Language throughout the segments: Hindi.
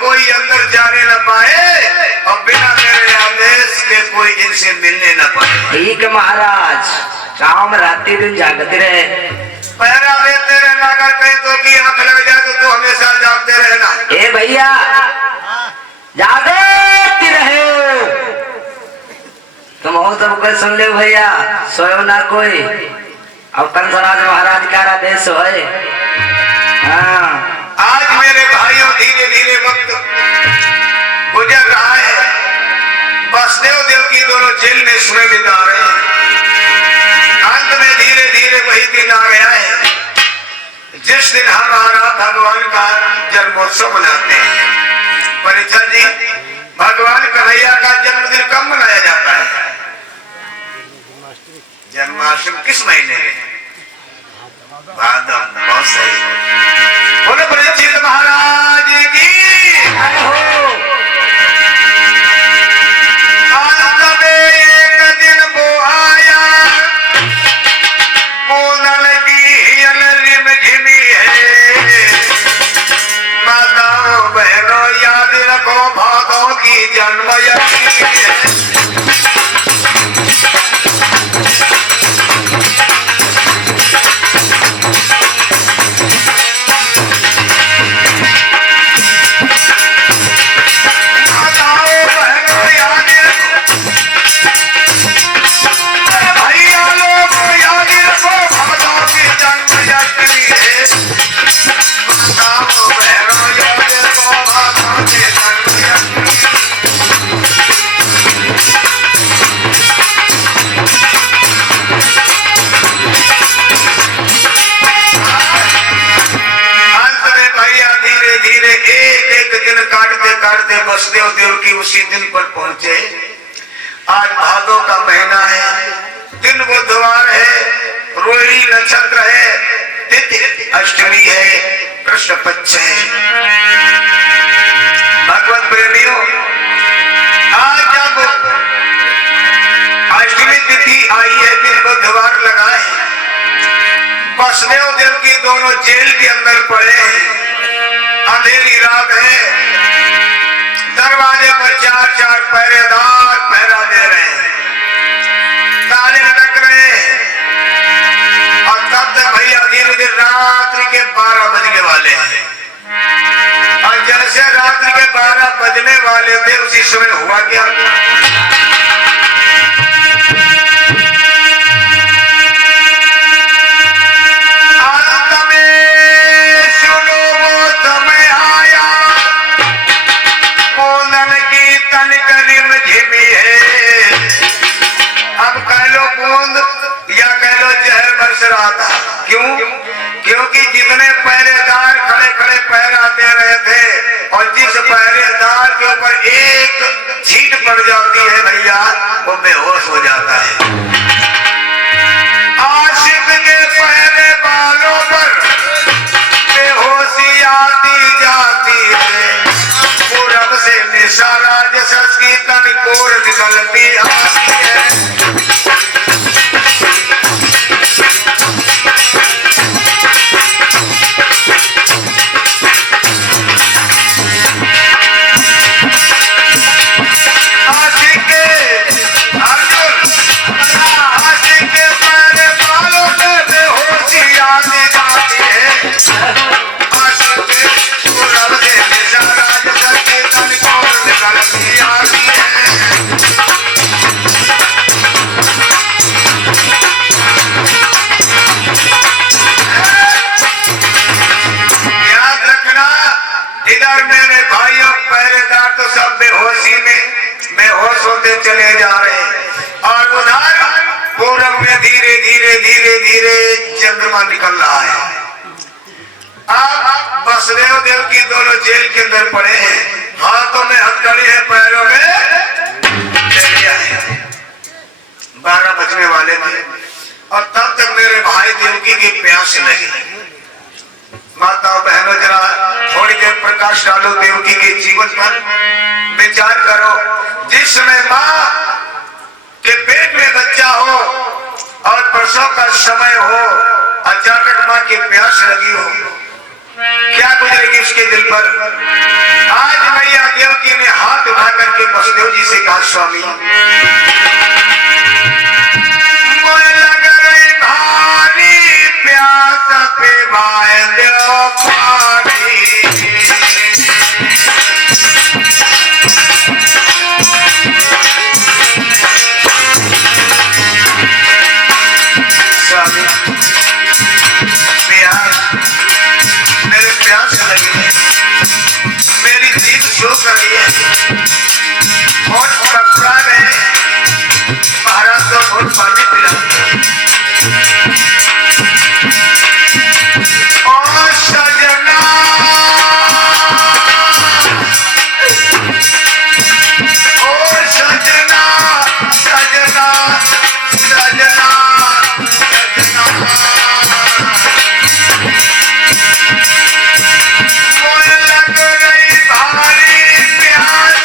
कोई अंदर जाने न पाए और बिना मेरे आदेश के कोई इनसे मिलने न पाए। ठीक है महाराज, शाम रात्रि दिन जागते रहे, पहरा देते रहना। अगर कहीं तो की आंख लग जाए तो तू हमेशा जागते रहना। ए भैया जागते रहे, तुम हो सब कोई सुन ले भैया, सोयो ना कोई। अब कंसराज महाराज का आदेश है। हाँ, आज मेरे भाइयों धीरे धीरे वक्त गुजर रहा है। वसुदेव देव की दोनों जेल में समय बिता रहे हैं। अंत में धीरे धीरे वही दिन आ गया है जिस दिन हमारा भगवान का जन्मोत्सव मनाते हैं। परीक्षा जी, भगवान कन्हैया का जन्मदिन कब मनाया जाता है? जन्माष्टमी किस महीने में? भादव। बहुत सही। बोलो परीक्षित महाराज की। अंत में एक दिन वो आया, पूनम की रिम झिमी है। माताओं बहनों याद रखो, भादों की जन्मयती है। वसुदेव देव की उसी दिन पर पहुंचे। आज भादों का महीना है, दिन बुधवार है, रोहिणी नक्षत्र है, तिथि अष्टमी है, कृष्ण पक्ष है। भगवत प्रेमियों, आज जब अष्टमी तिथि आई है, दिन बुधवार लगा है, वसुदेव देव की दोनों जेल के अंदर पड़े हैं। अंधेरी रात है, दरवाजे पर चार चार पहरेदार पहरा दे रहे हैं, ताले लटक रहे हैं। और तब तक भैया धीरे धीरे रात्रि के 12 बजने वाले हैं। और जैसे रात्रि के 12 बजने वाले थे, उसी समय हुआ क्या? क्यों? क्योंकि जितने पहरेदार खड़े खड़े पहरा दे रहे थे और जिस पहरेदार के ऊपर एक छींट पड़ जाती है भैया, वो बेहोश हो जाता है। आशिक के पहरे बालों पर बेहोशी आती जाती है। पूरब से निशा राजसस की तनिकोर निकलती आती है। बेहोश होते चले जा रहे हैं। और उधर पूरब में धीरे धीरे धीरे धीरे चंद्रमा निकल रहा है। अब वसुदेव देव की दोनों जेल के अंदर पड़े हैं, हाथों में हथकड़ी है, पैरों में चलिया है। 12 बजने वाले थे और तब तक मेरे भाई देवकी की प्यास लगी। माताओं बहनों, जरा थोड़ी देर प्रकाश डालो देवकी के जीवन पर, विचार करो। जिस समय माँ के पेट में बच्चा हो और प्रसव का समय हो, अचानक माँ की प्यास लगी हो, क्या गुजरेगी उसके दिल पर? आज जाकर के वसुदेव जी से कहा, स्वामी मोए लग रही भारी प्यास पिवाए दो पानी। स्वामी मेरे प्यास लगी है, मेरी जीभ सूख रही है और कपड़ा में महाराज को बहुत पानी पिला। ओ सजना ओ सजना सजना सजना मोए लग रही भारी प्यास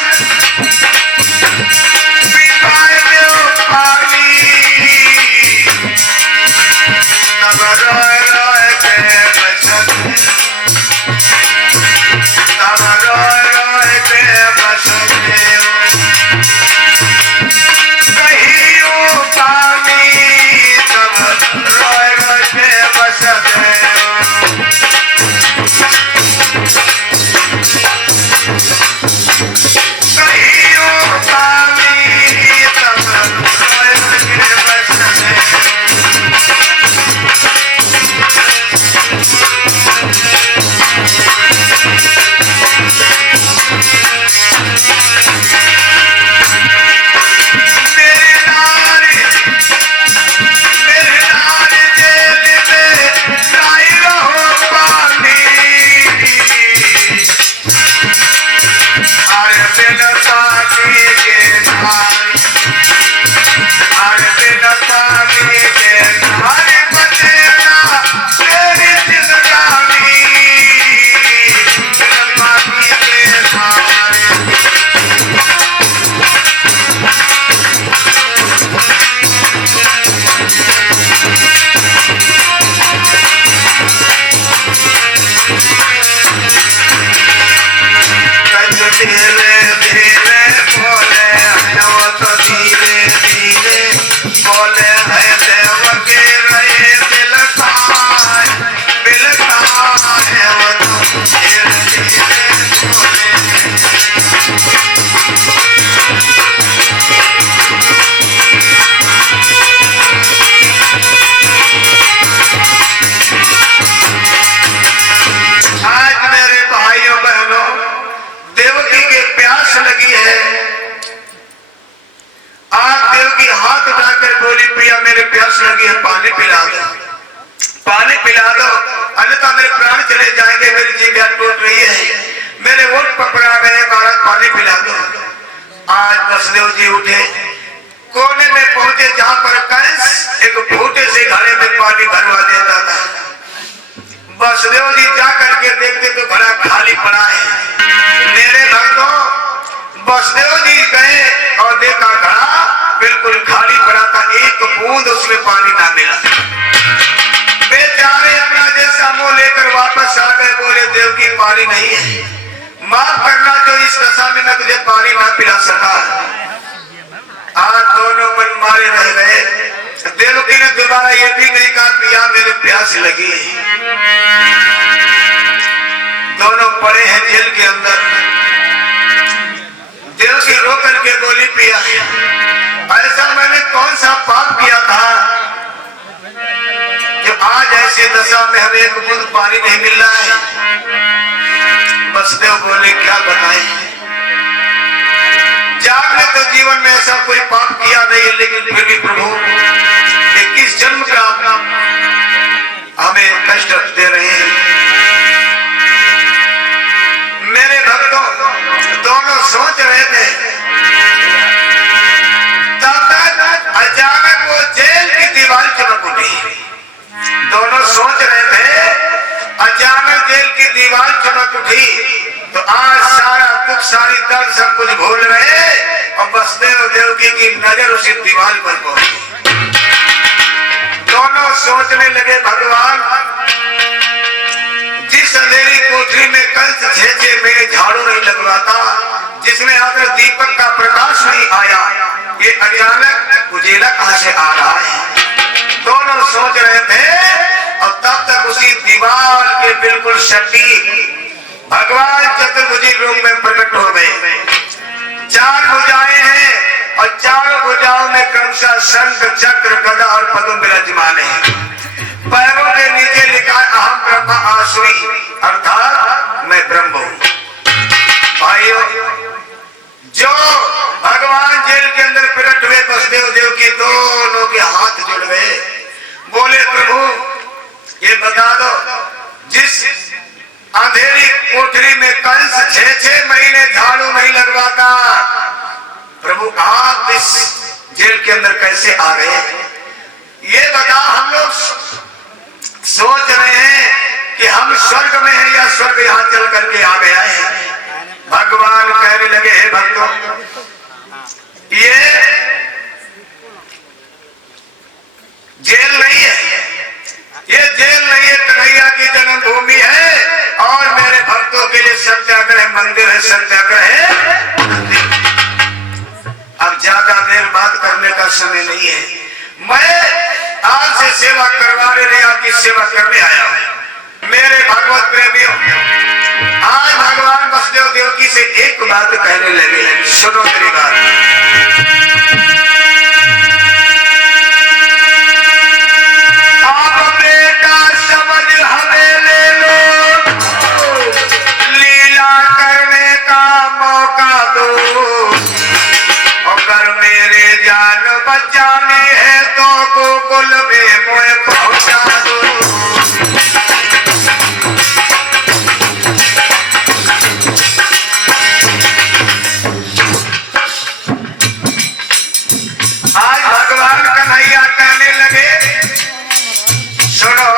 पिवाए दो पानी। तब रोए रोए के बसते, तब रोए रोए के बसते कहियो पानी। तब रोए रोए के बसते कहियो पानी। तब रोए रोए के बसते मेरे नारी जेल में लाई रहो पानी। अरे बिन पानी के धारी, अरे बिन पानी के धारी बचेगा तेरी जिंदगानी। बिन पानी के धारी धीरे धीरे बोले हैं वो तो धीरे धीरे बोले हैं देव के रहे बिलता है वो तो धीरे धीरे बोले। आज मेरे भाइयों बहनों, देवकी के प्यास लगी है। आज देवकी हाथ उठाकर बोली, प्रिया मेरे प्यास लगी है, पानी पिला दो, पानी पिला दो, अन्यथा मेरे प्राण चले जाएंगे, मेरी जीभ टूट रही है, मेरे वोट पकड़ा गए, महाराज पानी पिला दो। आज वसुदेव जी उठे, कोने में पहुंचे जहां पर कंस एक फूटे से घड़े में पानी भरवा देता था। वसुदेव जी जा करके देखते तो घड़ा खाली पड़ा है। मेरे भक्तों, वसुदेव जी गए और देखा घड़ा बिल्कुल खाली पड़ा था, एक बूंद उसमें पानी ना मिला। बेचारे अपना जैसा मुंह लेकर वापस आ गए, बोले देव की पानी नहीं है, माफ करना जो इस दशा में मैं तुझे पानी ना पिला सका। आज दोनों मन मारे रह गए। देवकी ने दोबारा ये भी नहीं कहा, पिया मेरे प्यास लगी। दोनों पड़े हैं जेल के अंदर। देवकी रो करके बोली, पिया ऐसा मैंने कौन सा पाप किया था कि आज ऐसे दशा में हमें एक बूंद पानी नहीं मिल रहा है। वसुदेव बोले, क्या बताएं, जाग में तो जीवन में ऐसा कोई पाप किया नहीं, लेकिन फिर भी प्रभु 21 जन्म का हमें कष्ट दे रहे हैं। मेरे भक्तों, दोनों सोच रहे थे, तब तक अचानक वो जेल की दीवार चमक उठी। दोनों सोच रहे थे, अचानक जेल की दीवार चमक उठी तो आज सारा दुख सारी दर्द सब कुछ भूल रहे और वसुदेव देवकी की नजर उसी दीवार पर पहुंची। दोनों सोचने लगे, भगवान जिस अंधेरी कोठरी में कंस छेचे मेरे झाड़ू नहीं लगवाता, जिस इसमें अगर दीपक का प्रकाश नहीं आया, ये अचानक उजेला कहां से आ रहा है। दोनों सोच रहे थे और तब तक उसी दीवार के बिल्कुल सटीक भगवान चतुर्भुजी रूप में प्रकट हो गए। चार भुजाएं हैं और चारों भुजाओं में क्रमशः शंख, चक्र, गदा और पद्म विराजमान है। पैरों के नीचे लिखा अहम ब्रह्मा आसुरी, अर्थात मैं ब्रह्म हूं। भाइयों, जो भगवान जेल के अंदर प्रकट हुए वसुदेव देव की दोनों के हाथ जुड़ गए। बोले प्रभु ये बता दो, जिस अंधेरी कोठरी में कंस 6-6 महीने झाड़ू नहीं लगवाता, प्रभु आप इस जेल के अंदर कैसे आ गए? ये बता। हम लोग सोच रहे हैं कि हम स्वर्ग में हैं या स्वर्ग यहां चल करके आ गया है। भगवान कहने लगे, हे भक्तों, ये जेल नहीं है, ये जेल नहीं है, कन्हैया की जन्मभूमि है और मेरे भक्तों के लिए सत्याग्रह मंदिर है, सत्याग्रह है मंदिर। अब ज्यादा देर बात करने का समय नहीं है। मैं आज से सेवा करवाने नहीं, आपकी सेवा करने आया हूं। मेरे भगवत प्रेमियों, आज भगवान वसुदेव देवकी से एक बात कहने लगे। सुनो मेरी बात। आप बेटा समझ हमें ले लो, लीला करने का मौका दो, अगर मेरे जान बचानी है तो गोकुल में मोए पहुंचा दो। आज भगवान कन्हैया कहने लगे, सुनो,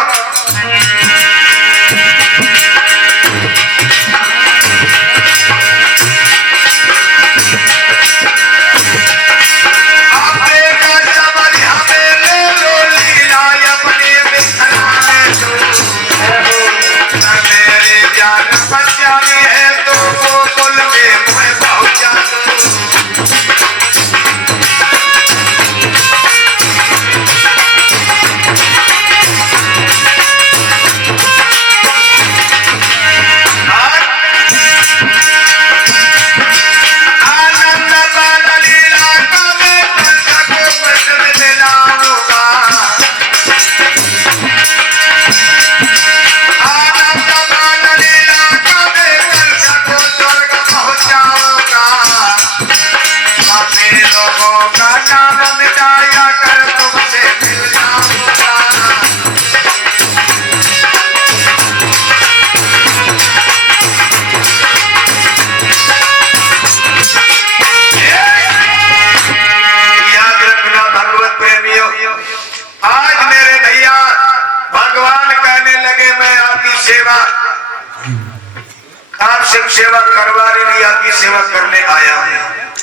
सेवा करवाने नहीं, आपकी सेवा करने आया हूं।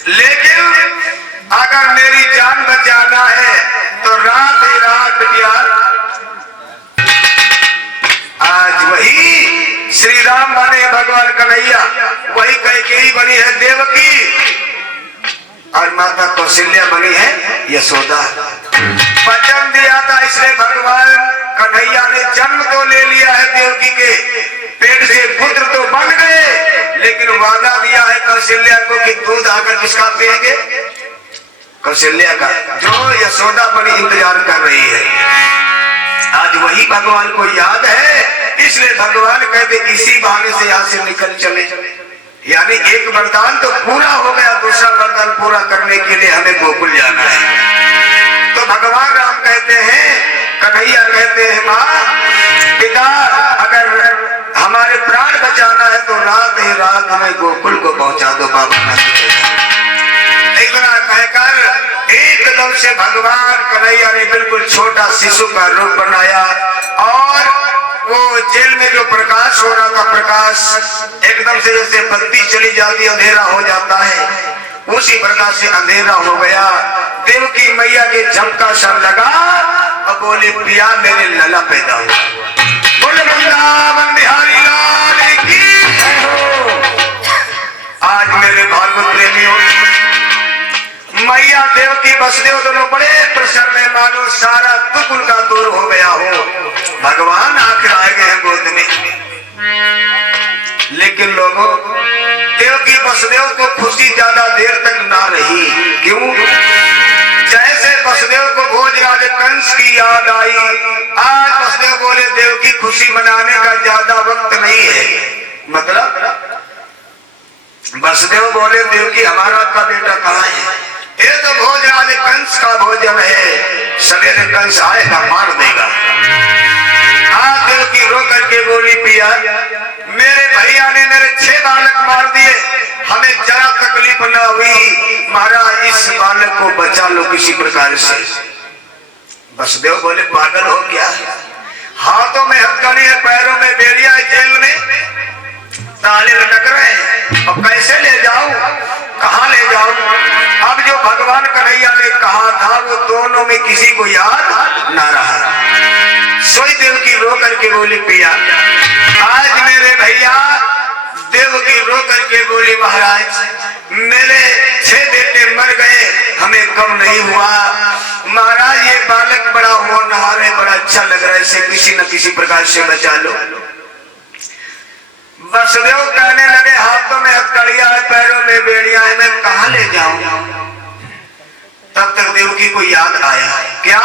लेकिन अगर मेरी जान बचाना है तो रात ही रात बिटिया, आज वही श्री राम बने भगवान कन्हैया, वही कैकेयी बनी है देवकी और माता कौशल्या बनी है यशोदा। वचन दिया था, इसलिए भगवान कन्हैया ने जन्म तो ले लिया है, देवकी के पेट से पुत्र तो बन गए, लेकिन वादा दिया है कौशल्या को कि दूध आकर किसका पिएंगे? कौशल्या का, जो यशोदा बड़ी इंतजार कर रही है। आज वही भगवान को याद है, इसलिए भगवान कहते इसी बहाने से यहाँ से निकल चले। यानी एक वरदान तो पूरा हो गया, दूसरा वरदान पूरा करने के लिए हमें गोकुल जाना है। तो भगवान राम कहते हैं, कन्हैया कहते हैं, माँ पिता अगर हमारे प्राण बचाना है तो रात ही रात हमें गोकुल को पहुंचा दो बाबा। इतना कहकर एकदम से भगवान कन्हैया ने बिल्कुल छोटा शिशु का रूप बनाया और वो जेल में जो प्रकाश हो रहा था, प्रकाश एकदम से जैसे बत्ती चली जाती अंधेरा हो जाता है, उसी प्रकार से अंधेरा हो गया। देवकी मैया के झपका सा लगा और बोले, पिया मेरे लला पैदा हुआ। बोले वृंदावन बिहारी लाल की। आज मेरे मेरे भागवत प्रेमियों, मैया देव की बसदेव दोनों बड़े प्रसन्न में, मानो सारा दुख उनका दूर हो गया हो। भगवान आखिर आ गए हैं गोद में। लेकिन लोगों, देव की बसदेव को खुशी ज्यादा देर तक ना रही। क्यों? जैसे बसदेव को भोजराज कंस की याद आई, आज बसदेव बोले देव की खुशी मनाने का ज्यादा वक्त नहीं है। मतलब बसदेव बोले देव की हमारा का बेटा कहाँ है? ये तो भोजराज कंस का भोजन है, सवेरे कंस आएगा मार देगा। आज देव की रो करके बोली पिया, मेरे भैया ने मेरे 6 बालक मार दिए, हमें जरा तकलीफ न हुई, महाराज इस बालक को बचा लो किसी प्रकार से। बसदेव बोले पागल हो क्या? हाथों में हथकड़ी है, पैरों में बेड़िया है, जेल में ताले लटक रहे हैं, अब कैसे ले जाऊं, कहां ले जाऊं? अब जो भगवान कन्हैया ने कहा था वो दोनों में किसी को याद ना रहा। सोई देव की रो करके बोली पिया, आज मेरे भैया देव की रो करके बोली महाराज मेरे 6 बेटे मर गए, हमें गम नहीं हुआ। महाराज ये बालक बड़ा होनहार है, बड़ा अच्छा लग रहा है, इसे किसी न किसी प्रकार से बचा लो। बसदेव कहने लगे हाथों में हथकड़ियां है, पैरों में बेड़ियां है, मैं कहां ले जाऊं? तब तक देव की को याद आया, क्या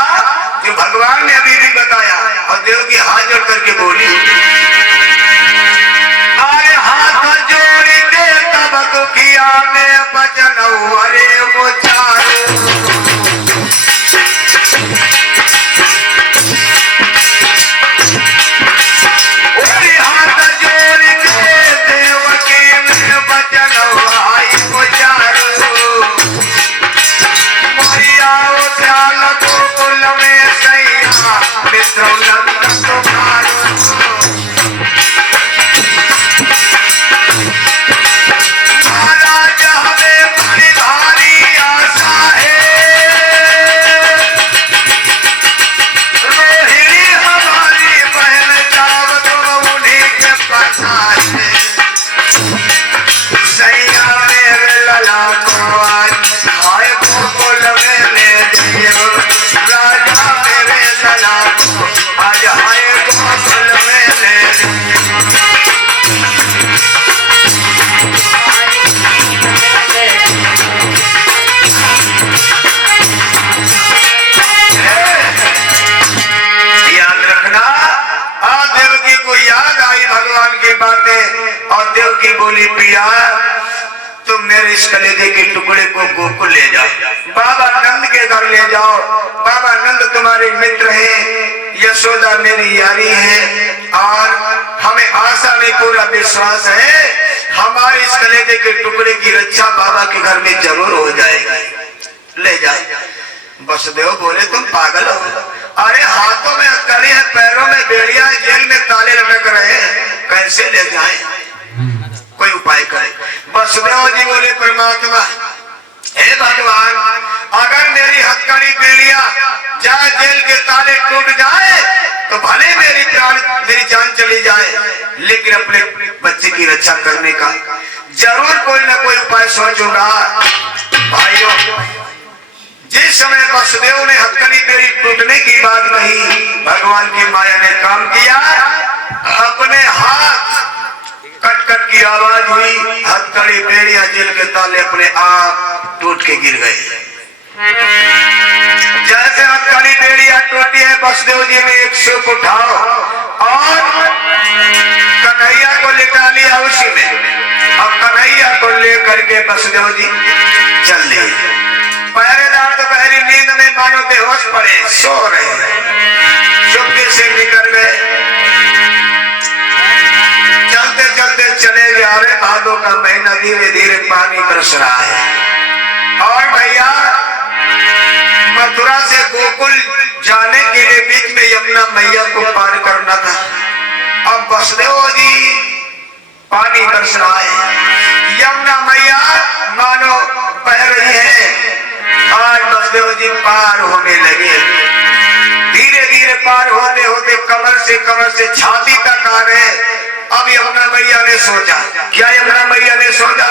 जो भगवान ने अभी भी बताया, और देव की हाथ जोड़ करके बोली, अरे हाथ जोड़ के तब तो किया मैं बचन अरे वो चारों बोली पिया तुम मेरे इस कलेजे के टुकड़े को गोकुल ले जाओ, बाबा नंद के घर ले जाओ। बाबा नंद तुम्हारे मित्र हैं, यशोदा मेरी यारी है, और हमें आशा में पूरा विश्वास है हमारे इस कलेजे के टुकड़े की रक्षा बाबा के घर में जरूर हो जाएगी, ले जाए। बसदेव बोले तुम पागल हो, अरे हाथों में हथकड़ी है, पैरों में बेड़िया है, जेल में ताले लटक रहे हैं, कैसे ले जाए? कोई उपाय करे। बसदेव जी बोले परमात्मा हे भगवान, अगर मेरी हथकड़ी बेड़िया जाए, जेल के ताले टूट जाए तो भले मेरी जान चली जाए, लेकिन अपने बच्चे की रक्षा करने का जरूर कोई ना कोई उपाय सोचूंगा। भाइयों, जिस समय बसदेव ने हथकड़ी बेड़ी टूटने की बात कही, भगवान की माया ने काम किया, अपने हाथ कट कट की आवाज हुई, हथकड़ी बेड़िया जेल के ताले अपने आप टूट के गिर गए। जैसे हथकड़ी बेड़िया टूटी है, बसदेव जी ने एक सुख उठाओ और कन्हैया को लिटा लिया उसी में, और कन्हैया को लेकर के बसदेव जी चल लिए। पहरेदार तो पहली नींद में मानो बेहोश पड़े, सो रहे, चुपके से निकल गए। चलते चलते चले जा रहे, भादों का महीना धीरे धीरे पानी बरस रहा है, और भैया मथुरा से गोकुल जाने के लिए बीच में यमुना मैया को पार करना था। अब बसदेव जी पानी बरस रहा है, यमुना मैया मानो बह रही है, आज बसदेव जी पार होने लगे। धीरे धीरे पार होते होते कमर से छाती तक आ गए। अब यमुना मैया ने सोचा, क्या यमुना मैया ने सोचा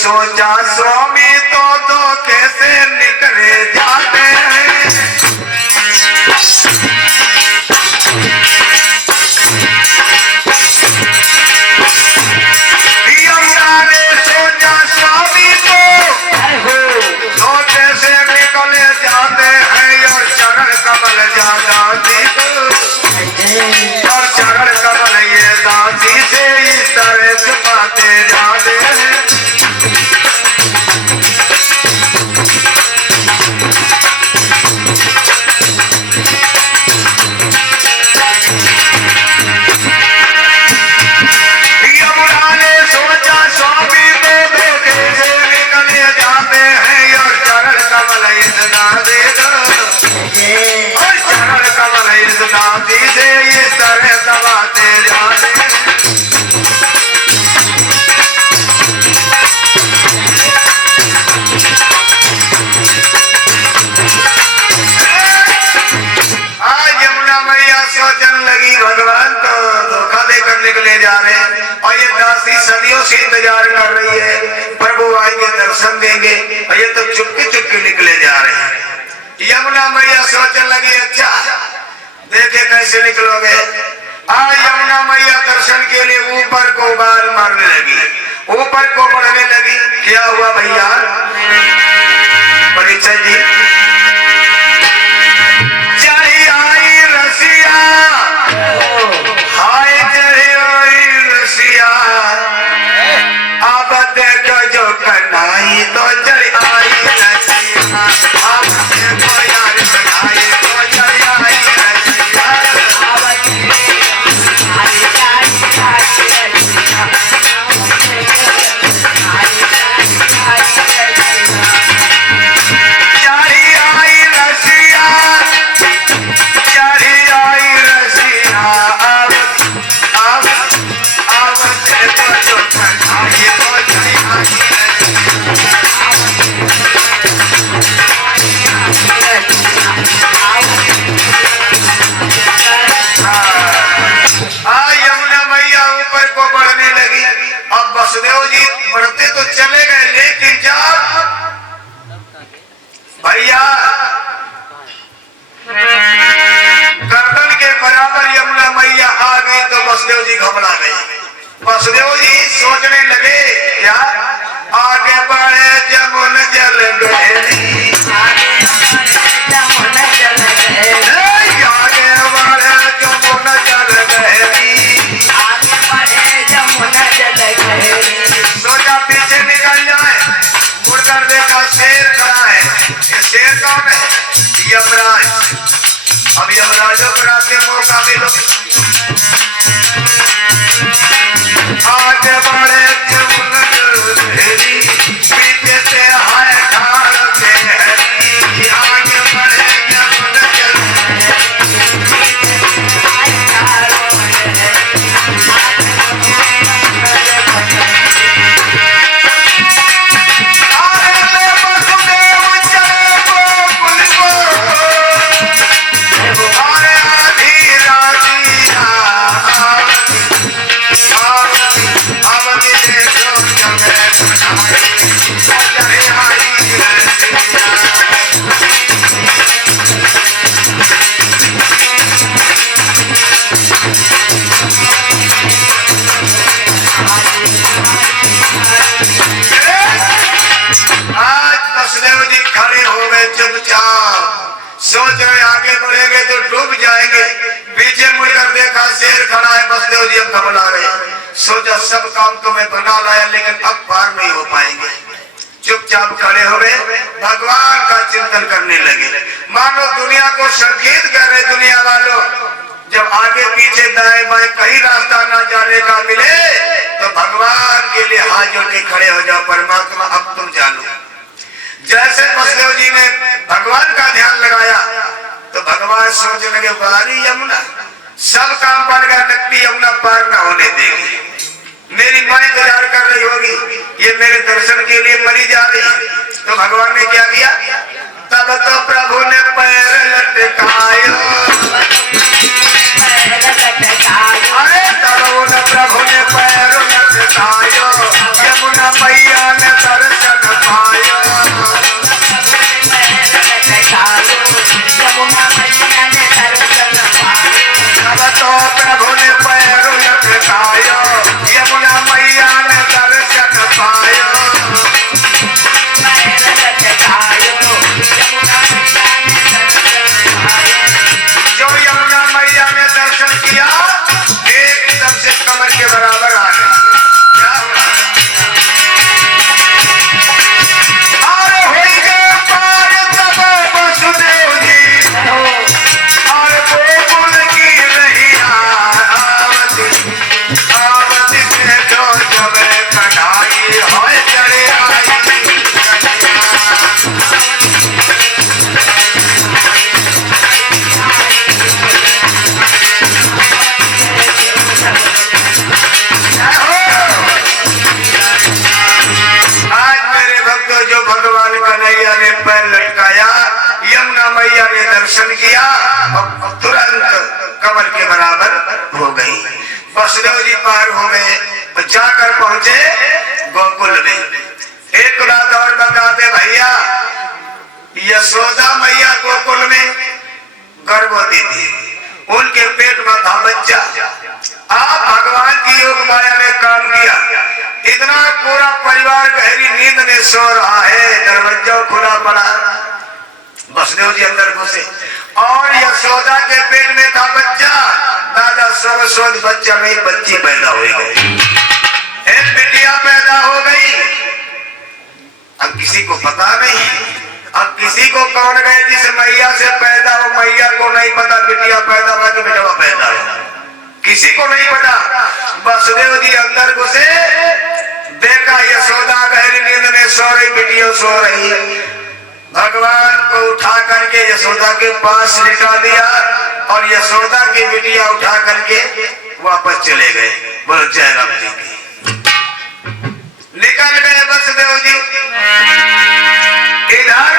सोचा स्वामी तो दो कैसे निकले जाते हैं। यमुना ने सोचा स्वामी तो दो कैसे निकले जाते हैं और चरण कमल ज्यादा दिख और चरण कमल ये दासी से इस तरह से बातें जाते हैं। यमुना ने सोचा स्वामी तो दो कैसे निकले जाते हैं और चरण कमल इस दासी और चरण कमल इस दासी से इस तरह दबाते जाते हैं। आज यमुना मैया सोचने लगी भगवान तो धोखा देकर निकले जा रहे हैं और ये दासी सदियों से इंतजार कर रही है प्रभु आएंगे दर्शन देंगे और ये तो चुपके चुपके निकले जा रहे हैं। यमुना मैया सोचने लगी अच्छा देखे कैसे निकलोगे। आज यमुना मैया दर्शन के लिए ऊपर को बाल मारने लगी, ऊपर को बढ़ने लगी। क्या हुआ भैया परिचय जी। चढ़ी आई रसिया हाय चढ़ी आई रसिया अब देखो जो कन्हई तो चढ़ी आई रसिया अब देखो यार कन्हई तो चढ़ी आई रसिया। चढ़ी आई रसिया चढ़ी आई रसिया अब देखो जो कन्हई तो चढ़ी आई यमुना मैया ऊपर को बढ़ने लगी। अब वसुदेव जी बढ़ते तो चले गए लेकिन जब भैया गर्दन के बराबर यमुना मैया आ गई तो वसुदेव जी घबरा गए। वसुदेव जी सोचने लगे क्या आगे बढ़े जमुन जल गहरी आगे बढ़े जमुन जल गहरी सोचा पीछे निकल जाए मुड़कर देखा शेर खड़ा है। ये शेर कौन है? यमराज। अब यमराजों को रास्ते मौका मिलो। आगे बढ़े जमुन गहरी पीछे से हाय ठाड़ से हरी आगे बढ़े जमुन सोच रहे आगे बढ़ेंगे तो डूब जाएंगे। पीछे मुड़कर देखा शेर खड़ा है। वसुदेव जी अब घबरा गए। सोचा सब काम तो मैं बना लाया लेकिन अब पार नहीं हो पाएंगे। चुपचाप खड़े हो गए भगवान का चिंतन करने लगे। मानो दुनिया को संकेत कर रहे दुनिया वालों जब आगे पीछे दाएं बाएं कहीं रास्ता ना जाने का मिले तो भगवान के लिए हाथ जोड़ के खड़े हो जाओ परमात्मा अब तुम जानो। जैसे वसुदेव जी ने भगवान का ध्यान लगाया तो भगवान सोचने लगे बारी यमुना सब काम बन गया नकली यमुना पार न होने देगी। मेरी माँ इंतजार कर रही होगी ये मेरे दर्शन के लिए मरी जा रही है। तो भगवान ने क्या किया तब तो प्रभु ने पैर लटकायो। अरे तब प्रभु ने पैर लटकायो यमुना मैया ने हाय चढ़े आई आज मेरे भक्तों जो भगवान कन्हैया ने पैर लटकाया, यमुना मैया ने दर्शन किया और तुरंत कमल के बराबर हो गई। वसुदेव जी पार हो गए, जाकर पहुंचे गोकुल में। एक बात और बता दे भैया, यशोदा मैया गोकुल में गर्भवती थी, उनके पेट में था बच्चा। आप भगवान की योग माया ने काम किया, इतना पूरा परिवार गहरी नींद में सो रहा है, दरवाजा खुला पड़ा, वसुदेव जी अंदर घुसे और यशोदा के पेट में था बच्चा। दादा सोच बच्चा में एक बच्ची पैदा हो गई, एक बिटिया पैदा हो गई। अब किसी को पता नहीं, अब किसी को कौन गए जिस मैया से पैदा हो, मैया को नहीं पता बिटिया पैदा हुआ कि बेटवा पैदा हो, किसी को नहीं पता। वसुदेव जी अंदर घुसे, देखा यशोदा गहरी नींद में सो रही, बिटिया सो रही। भगवान को उठा करके यशोदा के पास लिटा दिया और यशोदा की बिटिया उठा करके वापस चले गए। बोलो जय राम जी की। निकल गए वसुदेव जी। इधर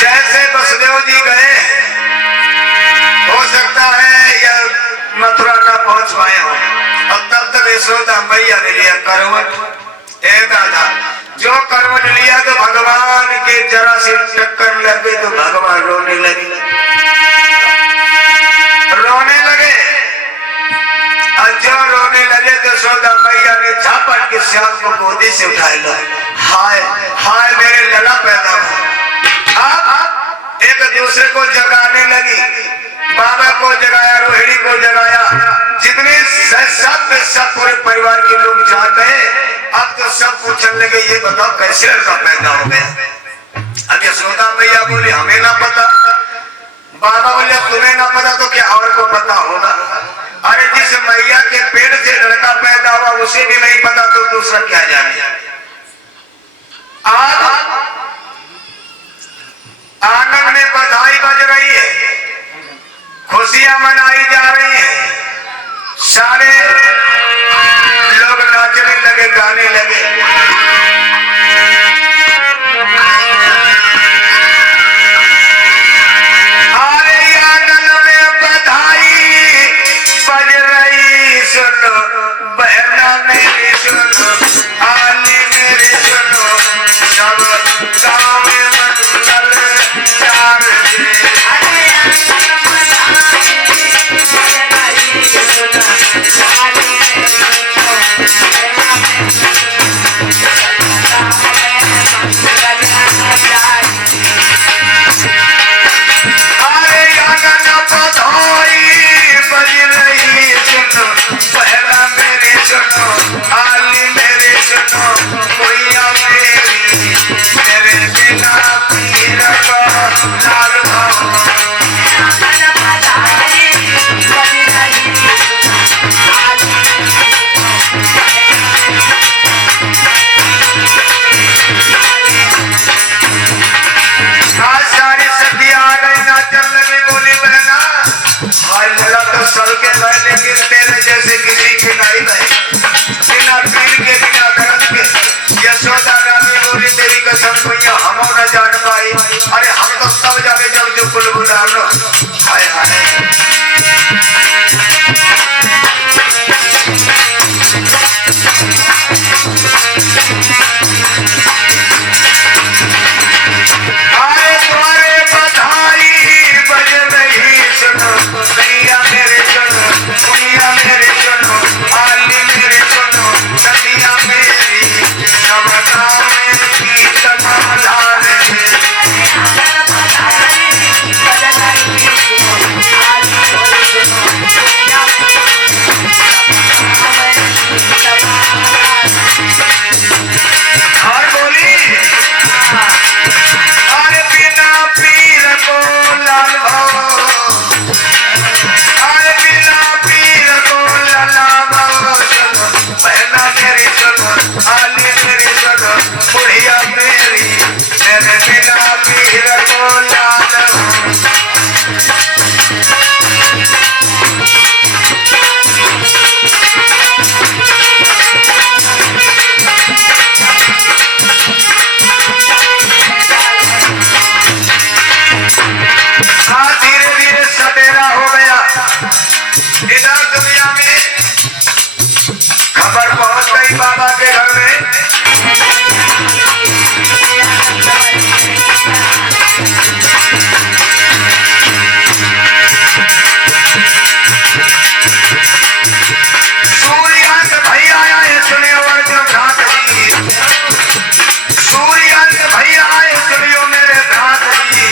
जैसे वसुदेव जी गए, हो सकता है या मथुरा न पहुंच पाए हो, और तब तक यशोदा मैया ने लिया करवट। ए दादा, जो करवट लिया तो भगवान के जरा से टक्कर लग गई तो भगवान रोने लगे, रोने लगे। और जो रोने लगे तो यशोदा मैया ने झापट के श्याम को गोदी से उठाए लो। हाय हाय मेरे लला पैदा हुआ। अब एक दूसरे को जगाने लगी, बाबा को जगाया, रोहिणी को जगाया, जितने सब पूरे परिवार के लोग जाते हैं। अब तो सब पूछने लगे, ये बताओ कैसे लड़का पैदा हो गया। अब यशोदा मैया बोली हमें ना पता, बाबा बोले तुम्हें ना पता तो क्या और को पता होगा। अरे जिस मैया के पेट से लड़का पैदा हुआ उसे भी नहीं पता तो दूसरा क्या जाने। आज आंगन में बधाई बज रही है, खुशियां मनाई जा रही हैं, सारे लोग नाचने लगे, गाने लगे। अरे आंगन में बधाई बज रही, सुनो बहना मेरी सुनो, आली मेरी सुनो, सब गाँव में मंगल चार बाबा के घर में सूर्यकांत भैया आए सुनियो अर्जुन घाट जी, सूर्यकांत भैया आए सुनियो मेरे भ्रात जी,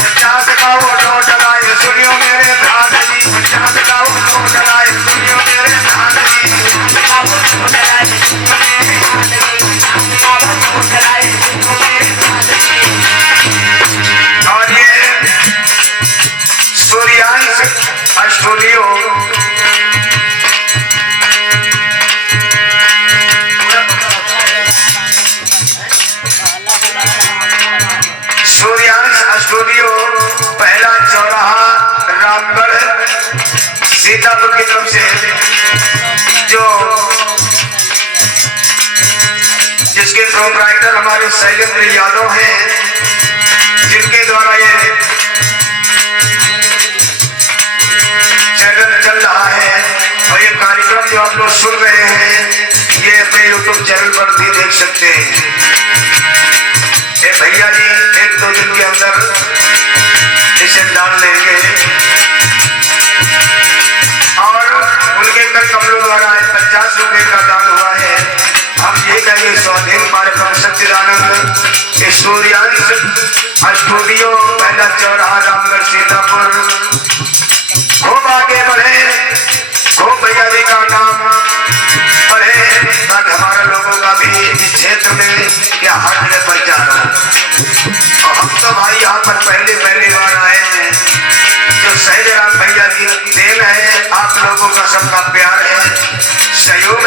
50 का वो नोट लाए सुनियो मेरे भ्रात जी, 50 का वो नोट लाए सुनियो मेरे भ्रात जी। और ये सूर्यांश स्टूडियो स्टूडियो पहला चौराहा रामगढ़ सीतापुर की तरफ से जो जिसके प्रोपराइटर हमारे शैलेंद्र यादव हैं, जिनके द्वारा ये चैनल चल रहा है और ये कार्यक्रम जो आप लोग सुन रहे हैं ये अपने YouTube चैनल पर भी देख सकते हैं। ये भैया जी 1-2 दिन के अंदर इसे डाल लेंगे और उनके कर कमलों द्वारा 50 रुपए का दान हुआ है। हम ये कहेंगे स्वाधीन कार्यक्रम सच्चिदानंद सूर्यांश स्टूडियो पहला चौराहा रामगढ़ सीतापुर खूब आगे बढ़े, खूब भैया जी का नाम बढ़े, ताकि हमारे लोगों का भी इस क्षेत्र में क्या हर जगह पर जा रहा है। और हम तो भाई यहाँ पर पहली बार आए हैं, जो सहजराम भैया की देन है, आप लोगों का सबका प्यार है, सहयोग